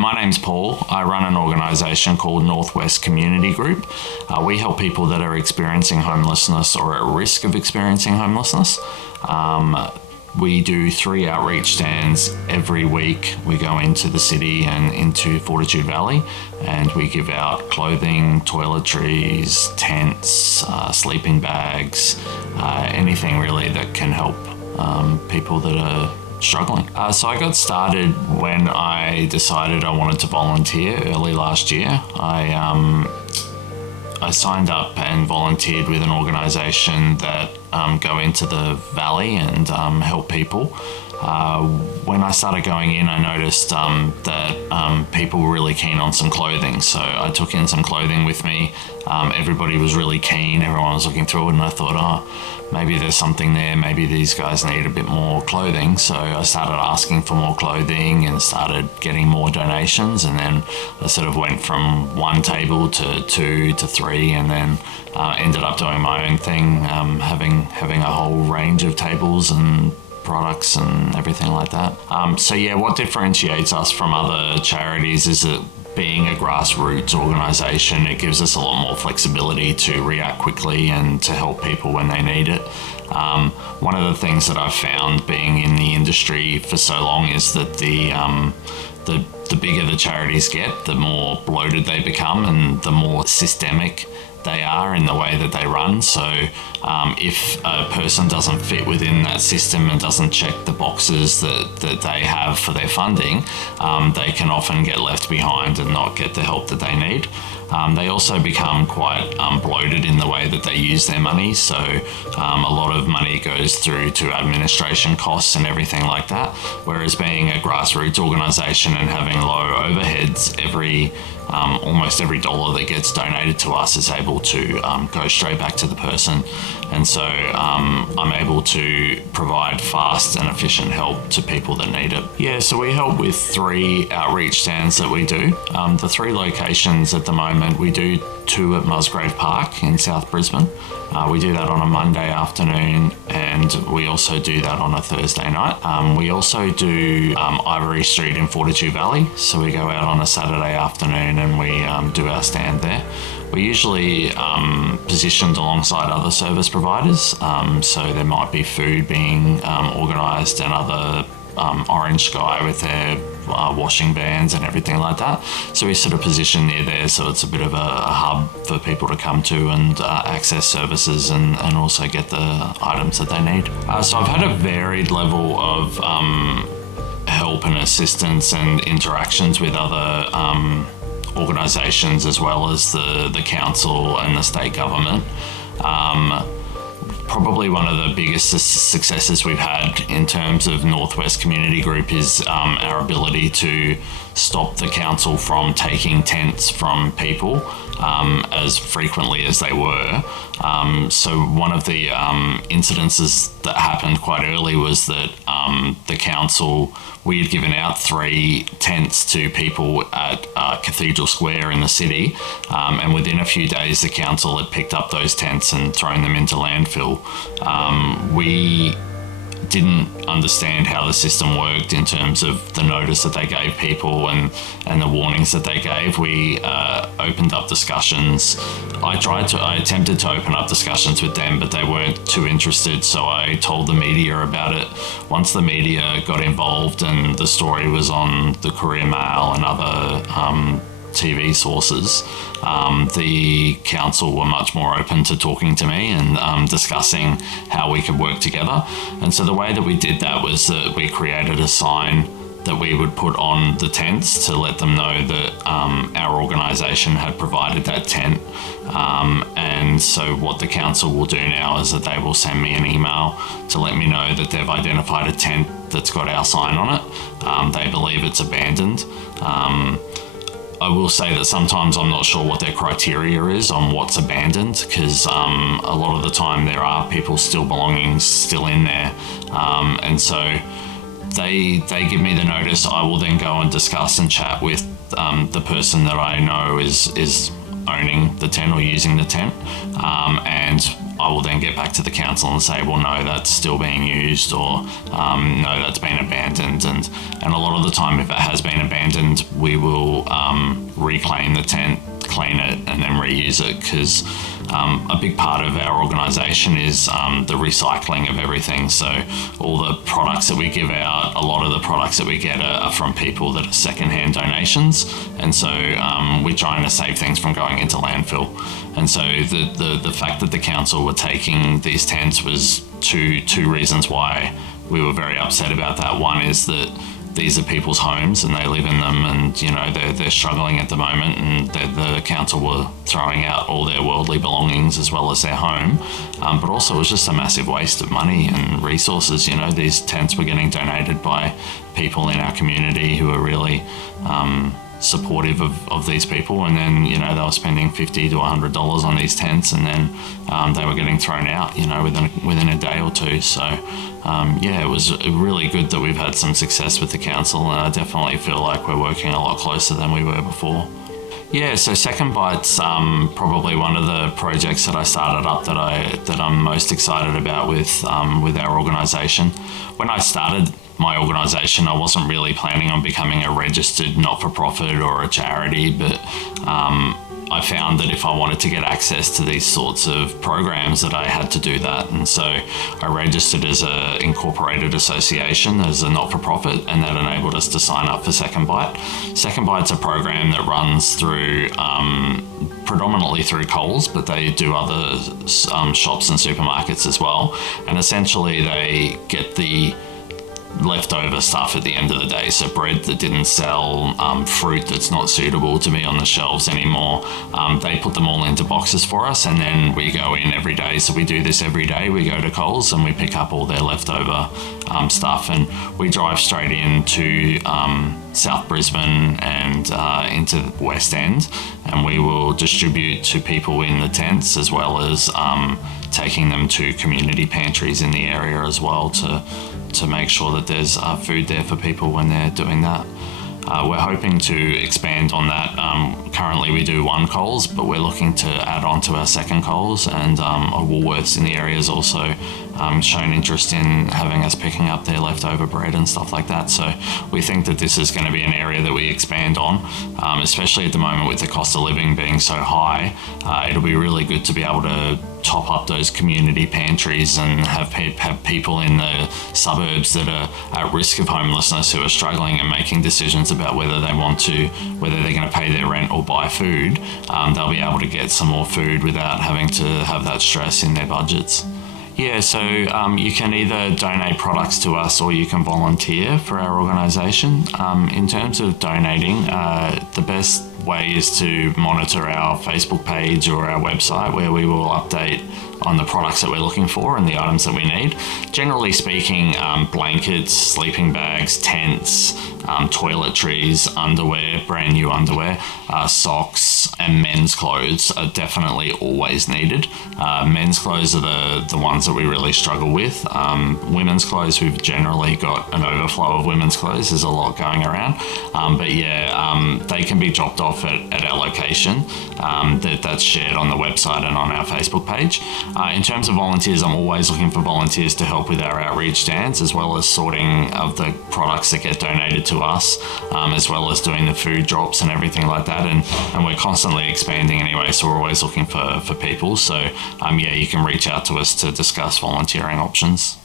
My name's Paul. I run an organisation called Northwest Community Group. We help people that are experiencing homelessness or at risk of experiencing homelessness. We do 3 outreach stands every week. We go into the city and into Fortitude Valley, and we give out clothing, toiletries, tents, sleeping bags, anything really that can help people that are struggling. So I got started when I decided I wanted to volunteer early last year. I signed up and volunteered with an organisation that go into the valley and help people. When I started going in, I noticed that people were really keen on some clothing. So I took in some clothing with me. Everybody was really keen. Everyone was looking through it, and I thought, maybe there's something there. Maybe these guys need a bit more clothing. So I started asking for more clothing and started getting more donations. And then I sort of went from 1 table to 2 to 3, and then ended up doing my own thing, having a whole range of tables and products and everything like that. What differentiates us from other charities is that being a grassroots organisation, it gives us a lot more flexibility to react quickly and to help people when they need it. One of the things that I've found being in the industry for so long is that the bigger the charities get, the more bloated they become and the more systemic they are in the way that they run. So if a person doesn't fit within that system and doesn't check the boxes that they have for their funding, they can often get left behind and not get the help that they need. They also become quite bloated in the way that they use their money. So a lot of money goes through to administration costs and everything like that. Whereas being a grassroots organisation and having low overheads, almost every dollar that gets donated to us is able to go straight back to the person. And so I'm able to provide fast and efficient help to people that need it. Yeah, so we help with 3 outreach stands that we do. The 3 locations at the moment, we do 2 at Musgrave Park in South Brisbane. We do that on a Monday afternoon, and we also do that on a Thursday night. We also do Ivory Street in Fortitude Valley, so we go out on a Saturday afternoon and we do our stand there. We're usually positioned alongside other service providers, so there might be food being organised and other Orange Sky with their washing vans and everything like that. So we sort of position near there, so it's a bit of a hub for people to come to and access services and also get the items that they need. So I've had a varied level of help and assistance and interactions with other organisations as well as the council and the state government. Probably one of the biggest successes we've had in terms of Northwest Community Group is our ability to stop the council from taking tents from people as frequently as they were. So one of the incidences that happened quite early was that the council, we had given out 3 tents to people at Cathedral Square in the city, and within a few days the council had picked up those tents and thrown them into landfill. We didn't understand how the system worked in terms of the notice that they gave people and the warnings that they gave. We opened up discussions. I attempted to open up discussions with them, but they weren't too interested, so I told the media about it. Once the media got involved and the story was on the Courier Mail and other TV sources, the council were much more open to talking to me and discussing how we could work together. And so the way that we did that was that we created a sign that we would put on the tents to let them know that our organisation had provided that tent. And so what the council will do now is that they will send me an email to let me know that they've identified a tent that's got our sign on it. They believe it's abandoned. I will say that sometimes I'm not sure what their criteria is on what's abandoned, because a lot of the time there are people's belongings still in there. And so they give me the notice. I will then go and discuss and chat with the person that I know is owning the tent or using the tent. And I will then get back to the council and say, well, no, that's still being used, or no, that's been abandoned. And a lot of the time, if it has been abandoned, we will reclaim the tent, clean it, and then reuse it, because a big part of our organisation is the recycling of everything. So all the products that we give out, a lot of the products that we get are from people that are secondhand donations, and so we're trying to save things from going into landfill. And so the fact that the council were taking these tents was two reasons why we were very upset about that. One is that these are people's homes and they live in them, and you know they're struggling at the moment, and the council were throwing out all their worldly belongings as well as their home, but also it was just a massive waste of money and resources. You know, these tents were getting donated by people in our community who are really supportive of these people, and then you know they were spending $50 to $100 on these tents, and then they were getting thrown out, you know, within a day or two. So yeah, it was really good that we've had some success with the council, and I definitely feel like we're working a lot closer than we were before. Yeah, so Second Bite's probably one of the projects that I started up that I'm most excited about with our organisation. When I started my organisation, I wasn't really planning on becoming a registered not-for-profit or a charity, but I found that if I wanted to get access to these sorts of programs that I had to do that. And so I registered as an incorporated association, as a not-for-profit, and that enabled us to sign up for Second Bite. Second Bite's a program that runs through predominantly through Coles, but they do other shops and supermarkets as well. And essentially they get the leftover stuff at the end of the day, so bread that didn't sell, fruit that's not suitable to be on the shelves anymore, they put them all into boxes for us, and then we go in every day. So we do this every day. We go to Coles and we pick up all their leftover stuff, and we drive straight into South Brisbane and into West End, and we will distribute to people in the tents, as well as taking them to community pantries in the area as well, to make sure that there's food there for people when they're doing that. We're hoping to expand on that. Currently we do one Coles, but we're looking to add on to our second Coles, and a Woolworths in the area has also shown interest in having us picking up their leftover bread and stuff like that. So we think that this is going to be an area that we expand on, especially at the moment with the cost of living being so high. It'll be really good to be able to top up those community pantries and have people in the suburbs that are at risk of homelessness who are struggling and making decisions about whether they're going to pay their rent or buy food. They'll be able to get some more food without having to have that stress in their budgets. Yeah, so you can either donate products to us or you can volunteer for our organisation. In terms of donating, the best way is to monitor our Facebook page or our website, where we will update on the products that we're looking for and the items that we need. Generally speaking, blankets, sleeping bags, tents, toiletries, underwear, brand new underwear, socks, and men's clothes are definitely always needed. Men's clothes are the ones that we really struggle with. Women's clothes, we've generally got an overflow of women's clothes. There's a lot going around. But yeah, they can be dropped off at our location. That's shared on the website and on our Facebook page. In terms of volunteers, I'm always looking for volunteers to help with our outreach stands, as well as sorting of the products that get donated to us, as well as doing the food drops and everything like that. And we're constantly expanding anyway, so we're always looking for people. So yeah, you can reach out to us to discuss volunteering options.